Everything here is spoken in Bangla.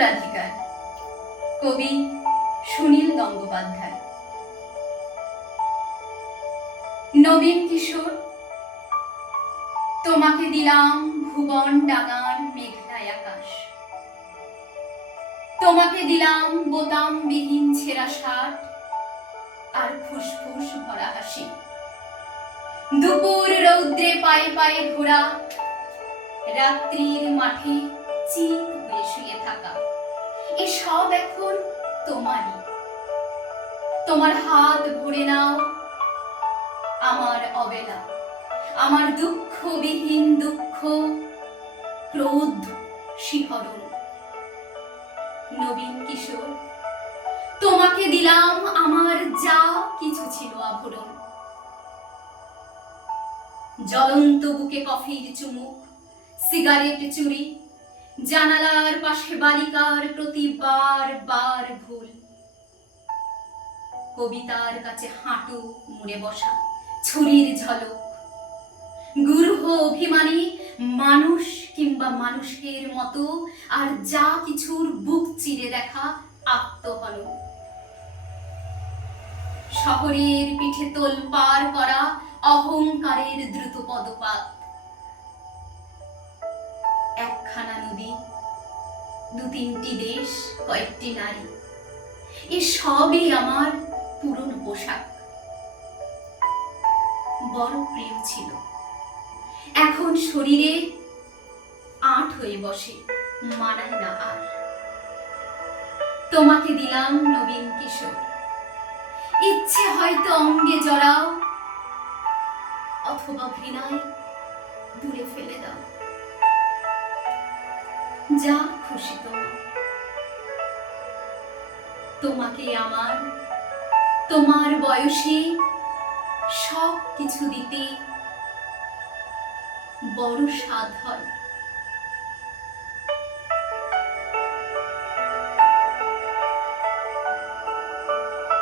উত্তরাধিকার। কবি সুনীল গঙ্গোপাধ্যায়। নবীন কিশোর, তোমাকে দিলাম ভুবন ডাঙার মেঘলাই আকাশ, তোমাকে দিলাম বোতামবিহীন ছেঁড়া শার্ট আর ফুসফুস ভরা হাসি। দুপুর রৌদ্রে পায়ে পায়ে ঘোরা, রাত্রির মাঠে চিত হয়ে শুয়ে থাকা, এসব এখন তোমারই। তোমার হাত ভরে নাও আমার অবেলা, আমার দুঃখবিহীন দুঃখ, ক্রোধ, শিহরণ। নবীন কিশোর, তোমাকে দিলাম আমার যা কিছু ছিল আভরণ। জ্বলন্ত বুকে কফির চুমুক, সিগারেট চুরি, জানালার পাশে বালিকার প্রতি বার বার ভুল, কবিতার কাছে হাঁটু মুড়ে বসা, ছুরির ঝলক, গূঢ় অভিমানী মানুষ কিংবা মানুষের মতো আর যা কিছুর বুক চিরে দেখা আত্মহনন। শহরের পিঠে তোলপাড় করা অহংকারের দ্রুত পদপাত। একখানা নদী, দু তিনটি দেশ, কয়েকটি নারী, এ সবই আমার পুরনো পোশাক। বড় প্রিয় ছিল, এখন শরীরে আঁট হয়ে বসে, মানায় না আর। তোমাকে দিলাম নবীন কিশোর, ইচ্ছে হয়তো অঙ্গে জড়াও, অথবা ঘৃণায় দূরে ফেলে দাও। যা খুশি তোমার। তোমাকে আমার, তোমার বয়সে সব কিছু দিতে বড় স্বাদ হয়।